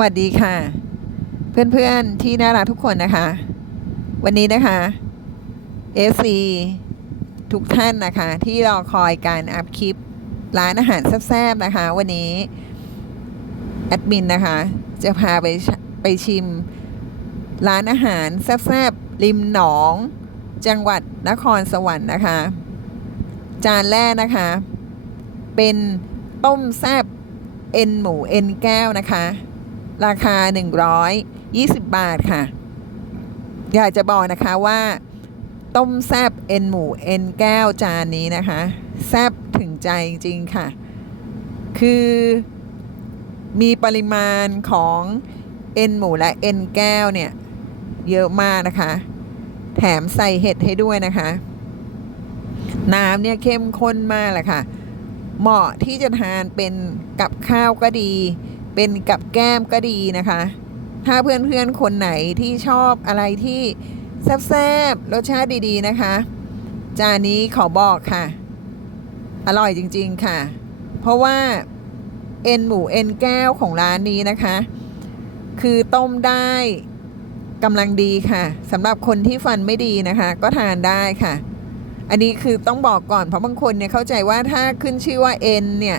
วัสดีค่ะ เพื่อนๆที่น่ารักทุกคนนะคะ วันนี้นะคะ FC ทุกท่านนะคะ ที่รอคอยการอัพคลิปร้านอาหารแซ่บๆนะคะ วันนี้แอดมินนะคะ จะพาไปไปชิมร้านอาหารแซ่บๆริมหนอง จังหวัดนครสวรรค์นะคะ จานแรกนะคะ เป็นต้มแซ่บเอ็นหมูเอ็นแก้วนะคะ ราคา 120 บาทค่ะ อยากจะบอกนะคะว่า ต้มแซบเอ็นหมูเอ็นแก้วจานนี้นะคะ แซบถึงใจจริงๆค่ะ คือมีปริมาณของเอ็นหมูและเอ็นแก้วเนี่ย เยอะมากนะคะ แถมใส่เห็ดให้ด้วยนะคะ น้ำเนี่ยเข้มข้นมากเลยค่ะ เหมาะที่จะทานเป็นกับข้าวก็ดี เป็นกับแก้มก็ดีนะคะ ถ้าเพื่อนๆคนไหนที่ชอบอะไรที่แซ่บๆรสชาติดีๆนะคะ จานนี้ขอบอกค่ะ อร่อยจริงๆค่ะ เพราะว่าเอ็นหมูเอ็นแก้วของร้านนี้นะคะ คือต้มได้กำลังดีค่ะสำหรับคนที่ฟันไม่ดีนะคะ ก็ทานได้ค่ะ อันนี้คือต้องบอกก่อนเพราะบางคนเนี่ยเข้าใจว่าถ้าขึ้นชื่อว่าเอ็นเนี่ย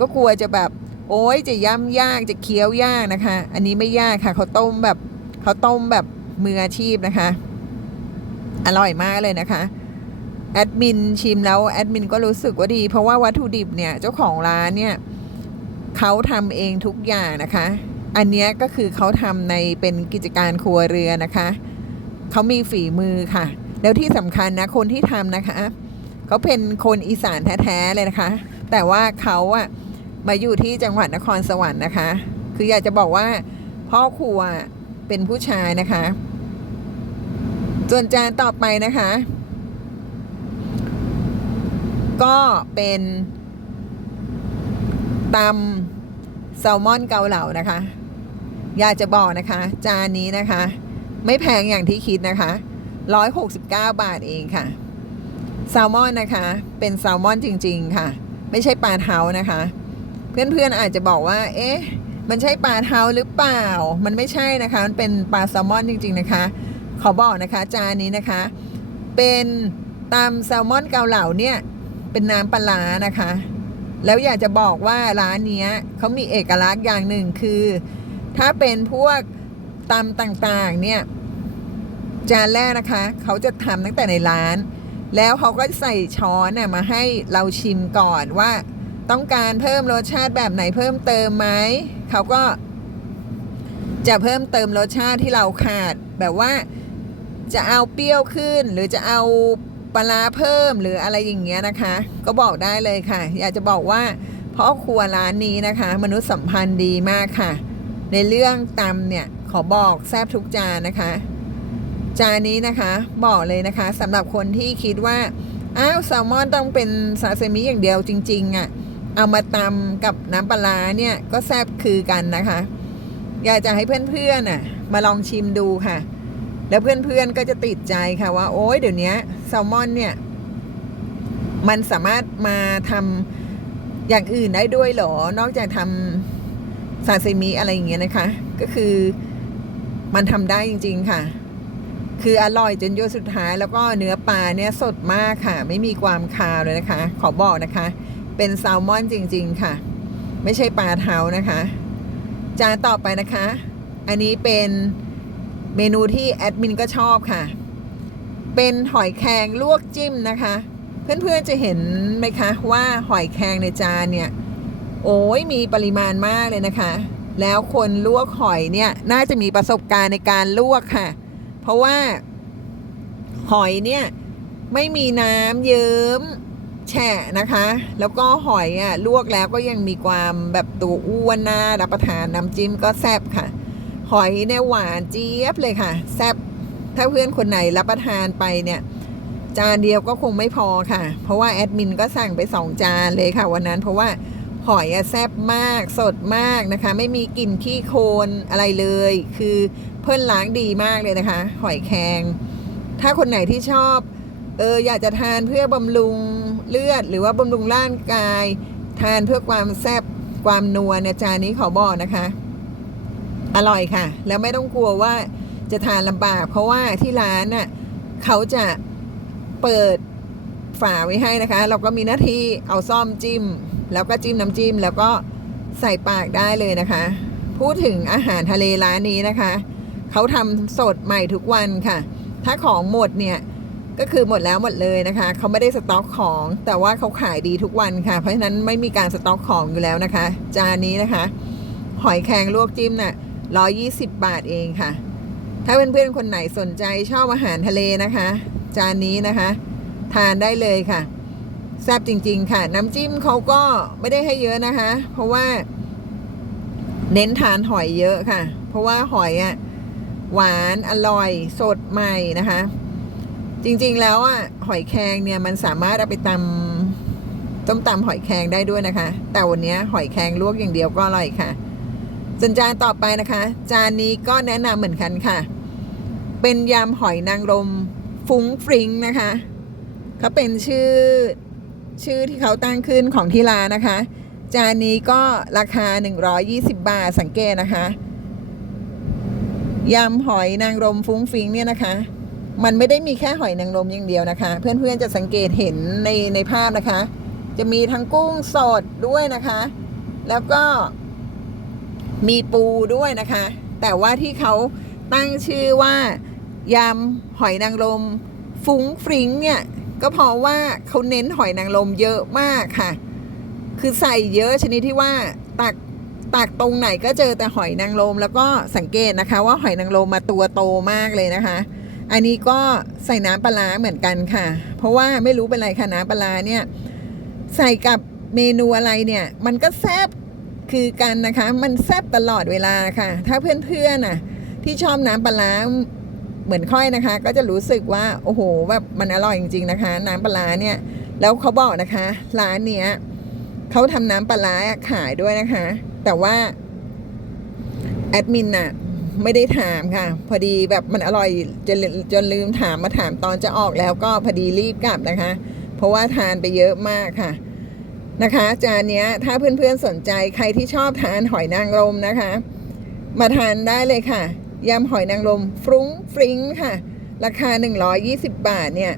ก็กลัวจะแบบ โอ้ยจะย่ำยากจะเคี้ยวยากนะคะ อันนี้ไม่ยากค่ะเขาต้มแบบเขาต้มแบบมืออาชีพนะคะ อร่อยมากเลยนะคะแอดมินชิมแล้วแอดมินก็รู้สึกว่าดี เพราะว่าวัตถุดิบเนี่ยเจ้าของร้านเนี่ยเขาทำเองทุกอย่างนะคะ อันนี้ก็คือเขาทำในเป็นกิจการครัวเรือนนะคะเขามีฝีมือค่ะ แล้วที่สำคัญนะคนที่ทำนะคะเขาเป็นคนอีสานแท้ๆเลยนะคะ แต่ว่าเขาอะ มาอยู่ที่จังหวัดนครสวรรค์นะคะ คืออยากจะบอกว่าพ่อครัวเป็นผู้ชายนะคะ ส่วนจานต่อไปนะคะ ก็เป็นตำแซลมอนเกาเหลานะคะ อยากจะบอกนะคะ จานนี้นะคะ ไม่แพงอย่างที่คิดนะคะ 169 บาทเองค่ะ แซลมอนนะคะ เป็นแซลมอนจริง ๆ ค่ะ ไม่ใช่ปลาเท้านะคะ เพื่อนๆอาจจะบอกว่า เอ๊ะ มันใช่ปลาเทาหรือเปล่า มันไม่ใช่นะคะ มันเป็นปลาแซลมอนจริง ๆ นะคะ ขอบอกนะคะ จานนี้นะคะ เป็นตำแซลมอนเกาเหลาเนี่ย เป็นน้ำปลานะคะ แล้วอยากจะบอกว่าร้านนี้เขามีเอกลักษณ์อย่างหนึ่งคือ ถ้าเป็นพวกตำต่างๆ เนี่ย จานแรกนะคะ เขาจะทำตั้งแต่ในร้าน แล้วเขาก็ใส่ช้อนน่มาให้เราชิมก่อนว่า ต้องการเพิ่มรสชาติแบบไหนเพิ่มเติมไหมเขาก็จะเพิ่มเติมรสชาติที่เราขาดแบบว่าจะเอาเปรี้ยวขึ้น หรือจะเอาปลาเพิ่มหรืออะไรอย่างเงี้ยนะคะ ก็บอกได้เลยค่ะ อยากจะบอกว่าพ่อครัวร้านนี้นะคะ มนุษยสัมพันธ์ดีมากค่ะ ในเรื่องตำเนี่ยขอบอกแซบทุกจานนะคะ จานนี้นะคะบอกเลยนะคะสำหรับคนที่คิดว่าอ้าวแซลมอนต้องเป็นซาซิมิอย่างเดียวจริงๆอะ่ะ เอามาตำกับน้ำปลาเนี่ยก็แซบคือกันนะคะ อยากจะให้เพื่อนๆน่ะ มาลองชิมดูค่ะ แล้วเพื่อนๆก็จะติดใจค่ะว่า โอ้ยเดี๋ยวนี้แซลมอนเนี่ย มันสามารถมาทำอย่างอื่นได้ด้วยหรอ นอกจากทำซาซิมิอะไรอย่างเงี้ยนะคะ ก็คือมันทำได้จริง ๆค่ะคืออร่อยจนยอดสุดท้ายแล้วก็เนื้อปลาเนี่ยสดมากค่ะ ไม่มีความคาวเลยนะคะ ขอบอกนะคะ เป็นแซลมอนจริง ๆ ค่ะ ไม่ใช่ปลาเทานะคะ จานต่อไปนะคะ อันนี้เป็นเมนูที่แอดมินก็ชอบค่ะ เป็นหอยแครงลวกจิ้มนะคะ เพื่อนๆจะเห็นไหมคะว่าหอยแครงในจานเนี่ย โอ้ยมีปริมาณมากเลยนะคะ แล้วคนลวกหอยเนี่ยน่าจะมีประสบการณ์ในการลวกค่ะ เพราะว่าหอยเนี่ยไม่มีน้ำเยิ้ม แฉะนะคะ แล้วก็หอยอะลวกแล้วก็ยังมีความแบบตัวอ้วนน่ารับประทานน้ำจิ้มก็แซ่บค่ะ หอยเนี่ยหวานเจี๊ยบเลยค่ะ แซ่บถ้าเพื่อนคนไหนรับประทานไปเนี่ยจานเดียวก็คงไม่พอค่ะ เพราะว่าแอดมินก็สั่งไปสองจานเลยค่ะ วันนั้นเพราะว่าหอยอะแซ่บมากสดมากนะคะ ไม่มีกลิ่นขี้โคลนอะไรเลย คือเพื่อนล้างดีมากเลยนะคะ หอยแครงถ้าคนไหนที่ชอบเอออยากจะทานเพื่อบำรุง เลือด หรือว่าบำรุงร่างกาย ทานเพื่อความแซ่บความนัวเนี่ยจานนี้ขอบอกนะคะ อร่อยค่ะ แล้วไม่ต้องกลัวว่าจะทานลำบาก เพราะว่าที่ร้านน่ะเขาจะเปิดฝาไว้ให้นะคะ เราก็มีหน้าที่เอาซ่อมจิ้ม แล้วก็จิ้มน้ำจิ้ม แล้วก็ใส่ปากได้เลยนะคะ พูดถึงอาหารทะเลร้านนี้นะคะ เขาทำสดใหม่ทุกวันค่ะ ถ้าของหมดเนี่ย ก็คือหมดแล้วหมดเลยนะคะเขาไม่ได้สต็อกของ แต่ว่าเขาขายดีทุกวันค่ะ เพราะฉะนั้นไม่มีการสต็อกของอยู่แล้วนะคะ จานนี้นะคะ หอยแครงลวกจิ้มน่ะร้อยี่สิบบาทเองค่ะ ถ้าเพื่อนๆคนไหนสนใจชอบอาหารทะเลนะคะ จานนี้นะคะ ทานได้เลยค่ะแซ่บจริง ๆ ค่ะ น้ำจิ้มเขาก็ไม่ได้ให้เยอะนะคะ เพราะว่า เน้นทานหอยเยอะค่ะ เพราะว่าหอยอะหวานอร่อยสดใหม่นะคะ จริงๆแล้วอะหอยแครงเนี่ยมันสามารถเอาไปตำต้มตำหอยแครงได้ด้วยนะคะ แต่วันนี้หอยแครงลวกอย่างเดียวก็อร่อยค่ะส่วนจานต่อไปนะคะ จานนี้ก็แนะนำเหมือนกันค่ะ เป็นยำหอยนางรมฟุ้งฟริ้งนะคะเขาเป็นชื่อชื่อที่เขาตั้งขึ้นของที่ร้านนะคะ จานนี้ก็ราคา 120 บาทสังเกตนะคะยำหอยนางรมฟุ้งฟริ้งเนี่ยนะคะ มันไม่ได้มีแค่หอยนางรมอย่างเดียวนะคะ เพื่อนๆจะสังเกตเห็นในในภาพนะคะ จะมีทั้งกุ้งสดด้วยนะคะ แล้วก็มีปูด้วยนะคะ แต่ว่าที่เขาตั้งชื่อว่ายำหอยนางรมฟุ้งฟริ้งเนี่ยก็เพราะว่าเขาเน้นหอยนางรมเยอะมากค่ะ คือใส่เยอะชนิดที่ว่าตักตักตรงไหนก็เจอแต่หอยนางรมแล้วก็สังเกตนะคะ ว่าหอยนางรมมาตัวโตมากเลยนะคะ อันนี้ก็ใส่น้ำปลาเหมือนกันค่ะ เพราะว่าไม่รู้เป็นไรค่ะน้ำปลาเนี่ยใส่กับเมนูอะไรเนี่ย มันก็แซบคือกันนะคะ มันแซบตลอดเวลาค่ะ ถ้าเพื่อนๆน่ะ ที่ชอบน้ำปลาเหมือนค่อยนะคะ ก็จะรู้สึกว่าโอ้โหแบบมันอร่อยจริง ๆนะคะ น้ำปลาเนี่ย แล้วเขาบอกนะคะ ร้านเนี้ยเขาทำน้ำปลาร้าขายด้วยนะคะ แต่ว่าแอดมินน่ะ ไม่ได้ถามค่ะ พอดีแบบมันอร่อยจนจนลืมถามมาถามตอนจะออกแล้วก็พอดีรีบกลับนะคะ เพราะว่าทานไปเยอะมากค่ะนะคะจานนี้ถ้าเพื่อนๆสนใจใครที่ชอบทานหอยนางรมนะคะ มาทานได้เลยค่ะยำหอยนางรมฟรุ้งฟริ้งค่ะ ราคา 120 บาทเนี่ย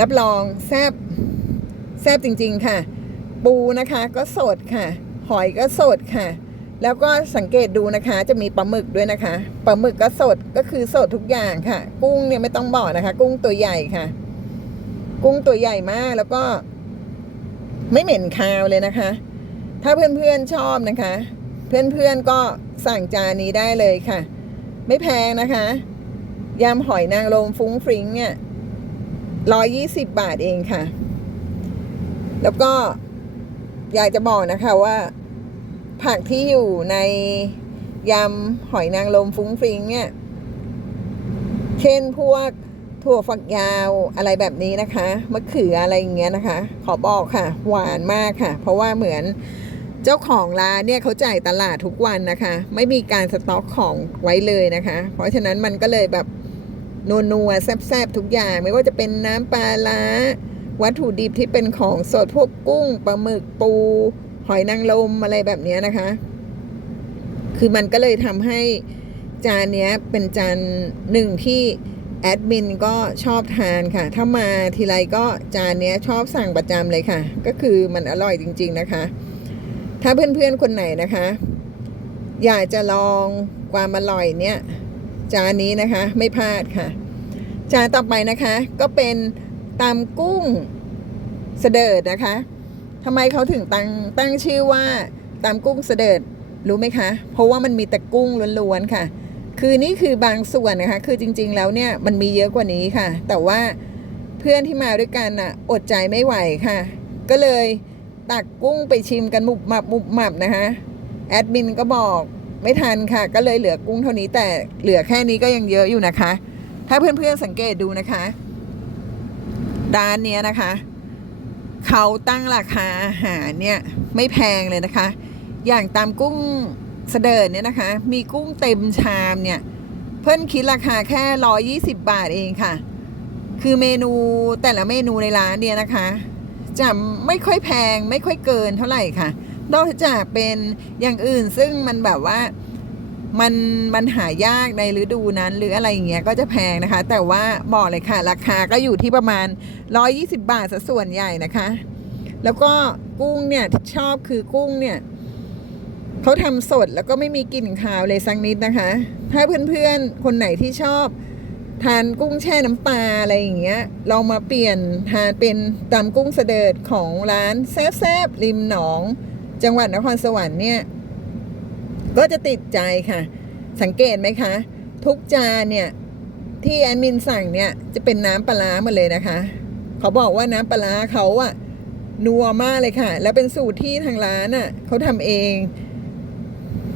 รับรองแซบแซบจริงๆค่ะ ปูนะคะก็สดค่ะ หอยก็สดค่ะ แล้วก็สังเกตดูนะคะจะมีปลาหมึกด้วยนะคะปลาหมึกก็สดก็คือสดทุกอย่างค่ะ กุ้งเนี่ยไม่ต้องบอกนะคะ กุ้งตัวใหญ่ค่ะ กุ้งตัวใหญ่มากแล้วก็ ไม่เหม็นคาวเลยนะคะ ถ้าเพื่อนๆชอบนะคะ เพื่อนๆก็สั่งจานนี้ได้เลยค่ะ ไม่แพงนะคะยำหอยนางรมฟุ้งฟริ้งเนี่ยร้อยี่สิบบาทเองค่ะ แล้วก็อยากจะบอกนะคะว่า ผักที่อยู่ในยำหอยนางรมฟุ้งฟิ้งเนี่ย เช่นพวกถั่วฝักยาวอะไรแบบนี้นะคะมะเขืออะไรอย่างเงี้ยนะคะ ขอบอกค่ะ หวานมากค่ะ เพราะว่าเหมือนเจ้าของร้านเนี่ยเขาจ่ายตลาดทุกวันนะคะ ไม่มีการสต็อกของไว้เลยนะคะ เพราะฉะนั้นมันก็เลยแบบนัวๆแซ่บๆทุกอย่าง ไม่ว่าจะเป็นน้ำปลาล้าวัตถุดิบที่เป็นของสดพวกกุ้งปลาหมึกปู หอยนางรมอะไรแบบนี้นะคะ คือมันก็เลยทำให้จานนี้เป็นจานหนึ่งที่แอดมินก็ชอบทานค่ะ ถ้ามาทีไรก็จานนี้ชอบสั่งประจำเลยค่ะ ก็คือมันอร่อยจริง ๆนะคะ ถ้าเพื่อนๆคนไหนนะคะ อยากจะลองความอร่อยเนี้ยจานนี้นะคะไม่พลาดค่ะ จานต่อไปนะคะ ก็เป็นตำกุ้งเสดิร์ดนะคะ ทำไมเขาถึงตั้งตั้งชื่อว่าตำกุ้งเสดิร์ดรู้ไหมคะ เพราะว่ามันมีแต่กุ้งล้วนๆค่ะ คือนี่คือบางส่วนนะคะ คือจริง ๆ แล้วเนี่ยมันมีเยอะกว่านี้ค่ะ แต่ว่าเพื่อนที่มาด้วยกันน่ะอดใจไม่ไหวค่ะ ก็เลยตักกุ้งไปชิมกันมุบหมับมุบหมับนะคะแอดมินก็บอกไม่ทันค่ะ ก็เลยเหลือกุ้งเท่านี้แต่เหลือแค่นี้ก็ยังเยอะอยู่นะคะ ถ้าเพื่อนๆสังเกตดูนะคะร้านนี้นะคะ เขาตั้งราคาอาหารเนี่ยไม่แพงเลยนะคะ อย่างตามกุ้งเสดิร์ดเนี่ยนะคะ มีกุ้งเต็มชามเนี่ยเพิ่นคิดราคาแค่ร้อยี่สิบบาทเองค่ะ คือเมนูแต่ละเมนูในร้านเนี่ยนะคะ จะไม่ค่อยแพงไม่ค่อยเกินเท่าไหร่ค่ะ นอกจากเป็นอย่างอื่นซึ่งมันแบบว่า มันมันหายากในฤดูนั้น หรืออะไรอย่างเงี้ยก็จะแพงนะคะ แต่ว่าบอกเลยค่ะ ราคาก็อยู่ที่ประมาณ 120 บาทซะส่วนใหญ่นะคะ แล้วก็กุ้งเนี่ยชอบคือกุ้งเนี่ยเขาทำสดแล้วก็ไม่มีกลิ่นคาวเลยสักนิดนะคะ ถ้าเพื่อนๆ คนไหนที่ชอบ ทานกุ้งแช่น้ำปลาอะไรอย่างเงี้ย เรามาเปลี่ยนทานเป็นตำกุ้งเสดิร์ดของร้านแซบๆริมหนอง จังหวัดนครสวรรค์เนี่ย ก็จะติดใจค่ะ สังเกตไหมคะ ทุกจานเนี่ยที่แอดมินสั่งเนี่ยจะเป็นน้ำปลาร้าหมดเลยนะคะ เขาบอกว่าน้ำปลาเขาอะนัวมากเลยค่ะ แล้วเป็นสูตรที่ทางร้านอะเขาทำเอง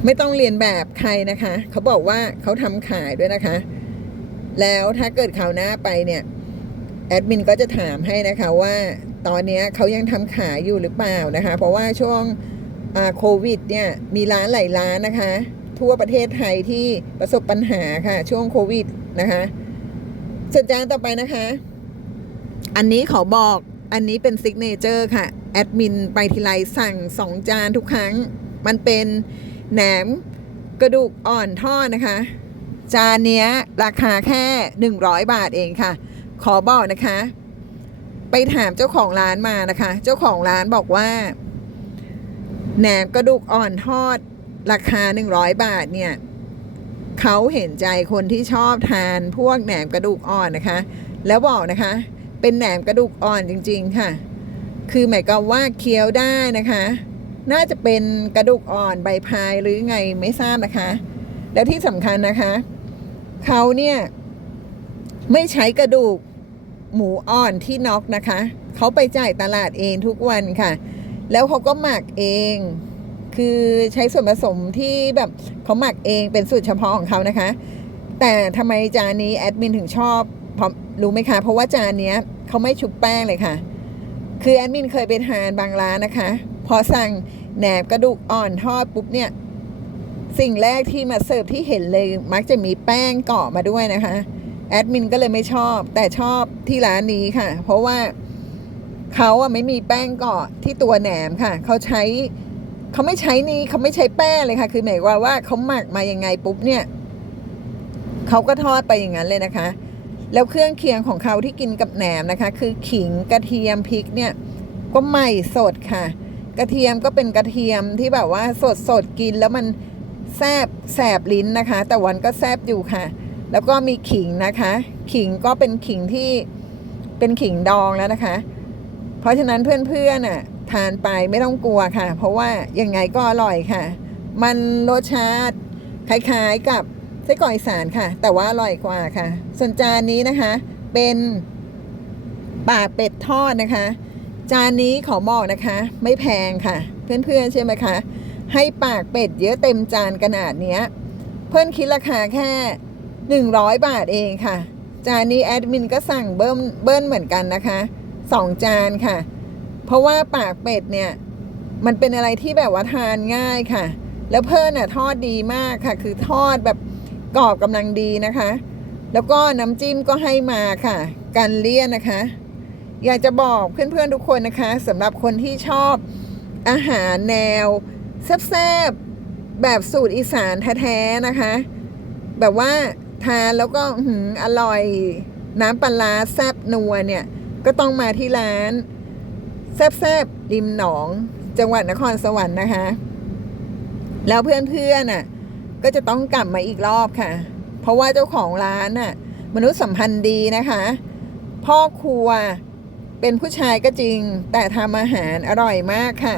ไม่ต้องเรียนแบบใครนะคะ เขาบอกว่าเขาทำขายด้วยนะคะ แล้วถ้าเกิดข่าวหน้าไปเนี่ยแอดมินก็จะถามให้นะคะว่าตอนนี้เขายังทำขายอยู่หรือเปล่านะคะ เพราะว่าช่วง โควิดเนี่ยมีร้านหลายร้านนะคะ ทั่วประเทศไทยที่ประสบปัญหาค่ะ ช่วงโควิดนะคะส่วนจานต่อไปนะคะ อันนี้ขอบอกอันนี้เป็นซิกเนเจอร์ค่ะ แอดมินไปทีไรสั่งสองจานทุกครั้ง มันเป็นแหนมกระดูกอ่อนทอดนะคะ จานเนี้ยราคาแค่ 100 บาทเองค่ะ ขอบอกนะคะ ไปถามเจ้าของร้านมานะคะ เจ้าของร้านบอกว่า แหนมกระดูกอ่อนทอดราคา 100 บาทเนี่ยเขาเห็นใจคนที่ชอบทานพวกแหนมกระดูกอ่อนนะคะ แล้วบอกนะคะ เป็นแหนมกระดูกอ่อนจริง ๆ ค่ะ คือหมายความว่าเคี้ยวได้นะคะ น่าจะเป็นกระดูกอ่อนใบพายหรือไงไม่ทราบนะคะ แล้วที่สำคัญนะคะเขาเนี่ยไม่ใช้กระดูกหมูอ่อนที่น็อกนะคะ เขาไปจ่ายตลาดเองทุกวันค่ะ แล้วเขาก็หมักเอง คือใช้ส่วนผสมที่แบบเขาหมักเองเป็นสูตรเฉพาะของเขานะคะ แต่ทำไมจานนี้แอดมินถึงชอบเพราะรู้ไหมคะ เพราะว่าจานเนี้ยเขาไม่ชุบแป้งเลยค่ะ คือแอดมินเคยไปทานบางร้านนะคะ พอสั่งแหนบกระดูกอ่อนทอดปุ๊บเนี่ย สิ่งแรกที่มาเสิร์ฟที่เห็นเลย มักจะมีแป้งเกาะมาด้วยนะคะ แอดมินก็เลยไม่ชอบ แต่ชอบที่ร้านนี้ค่ะ เพราะว่า เขาอะไม่มีแป้งเกาะที่ตัวแหนมค่ะ เขาใช้เขาไม่ใช้นี่เขาไม่ใช้แป้งเลยค่ะ คือหมายควาว่าเขาหมักมายังไงปุ๊บเนี่ยเขาก็ทอดไปอย่างนั้นเลยนะคะ แล้วเครื่องเคียงของเขาที่กินกับแหนมนะคะ คือขิงกระเทียมพริกเนี่ยก็ใหม่สดค่ะ กระเทียมก็เป็นกระเทียมที่แบบว่าสดสดกินแล้วมันแซบแสบลิ้นนะคะ แต่วันก็แซบอยู่ค่ะ แล้วก็มีขิงนะคะ ขิงก็เป็นขิงที่เป็นขิงดองแล้วนะคะ เพราะฉะนั้นเพื่อนๆน่ะทานไปไม่ต้องกลัวค่ะ เพราะว่ายังไงก็อร่อยค่ะ มันรสชาติคล้ายๆกับไส้กรอกอีสานค่ะ แต่ว่าอร่อยกว่าค่ะ ส่วนจานนี้นะคะ เป็นปากเป็ดทอดนะคะ จานนี้ขอบอกนะคะ ไม่แพงค่ะ เพื่อนๆใช่ไหมคะ ให้ปากเป็ดเยอะเต็มจานขนาดเนี้ยเพื่อนคิดราคาแค่ 100 บาทเองค่ะ จานนี้แอดมินก็สั่งเบิ้มเบิ้ลเหมือนกันนะคะ สองจานค่ะ เพราะว่าปากเป็ดเนี่ย มันเป็นอะไรที่แบบว่าทานง่ายค่ะ แล้วเพื่นน่ะทอดดีมากค่ะ คือทอดแบบกรอบกำลังดีนะคะ แล้วก็น้ำจิ้มก็ให้มาค่ะ กันเลี่ยนนะคะ อยากจะบอกเพื่อนๆทุกคนนะคะสำหรับคนที่ชอบอาหารแนวแซ่บๆแบบสูตรอีสานแท้ๆนะคะ แบบว่าทานแล้วก็อร่อยน้ำปลาร้าแซ่บนัวเนี่ย ก็ต้องมาที่ร้าน แซ่บๆริมหนอง จังหวัดนครสวรรค์นะคะ แล้วเพื่อนๆน่ะ ก็จะต้องกลับมาอีกรอบค่ะ เพราะว่าเจ้าของร้านน่ะ มนุษยสัมพันธ์ดีนะคะ พ่อครัวเป็นผู้ชายก็จริง แต่ทำอาหารอร่อยมากค่ะ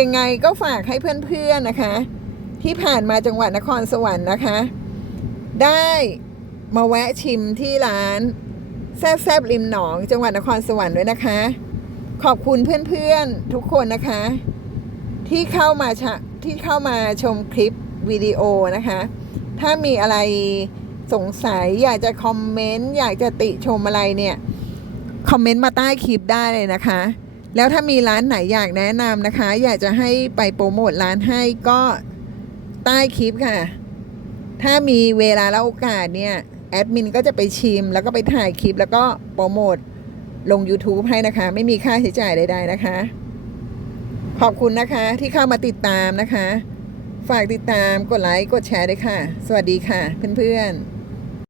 ยังไงก็ฝากให้เพื่อนๆนะคะ ที่ผ่านมาจังหวัดนครสวรรค์นะคะ ได้มาแวะชิมที่ร้าน แซบแซบริมหนอง จังหวัดนครสวรรค์ด้วยนะคะ ขอบคุณเพื่อนๆทุกคนนะคะ ที่เข้ามาชะที่เข้ามาชมคลิปวิดีโอนะคะ ถ้ามีอะไรสงสัยอยากจะคอมเมนต์อยากจะติชมอะไรเนี่ย คอมเมนต์มาใต้คลิปได้เลยนะคะ แล้วถ้ามีร้านไหนอยากแนะนำนะคะ อยากจะให้ไปโปรโมทร้านให้ก็ใต้คลิปค่ะ ถ้ามีเวลาและโอกาสเนี่ย แอดมินก็จะไปชิม แล้วก็ไปถ่ายคลิปแล้วก็โปรโมทลง YouTube ให้นะคะ ไม่มีค่าใช้จ่ายใดๆนะคะ ขอบคุณนะคะที่เข้ามาติดตามนะคะ ฝากติดตามกดไลค์กดแชร์ด้วยค่ะ สวัสดีค่ะเพื่อนๆ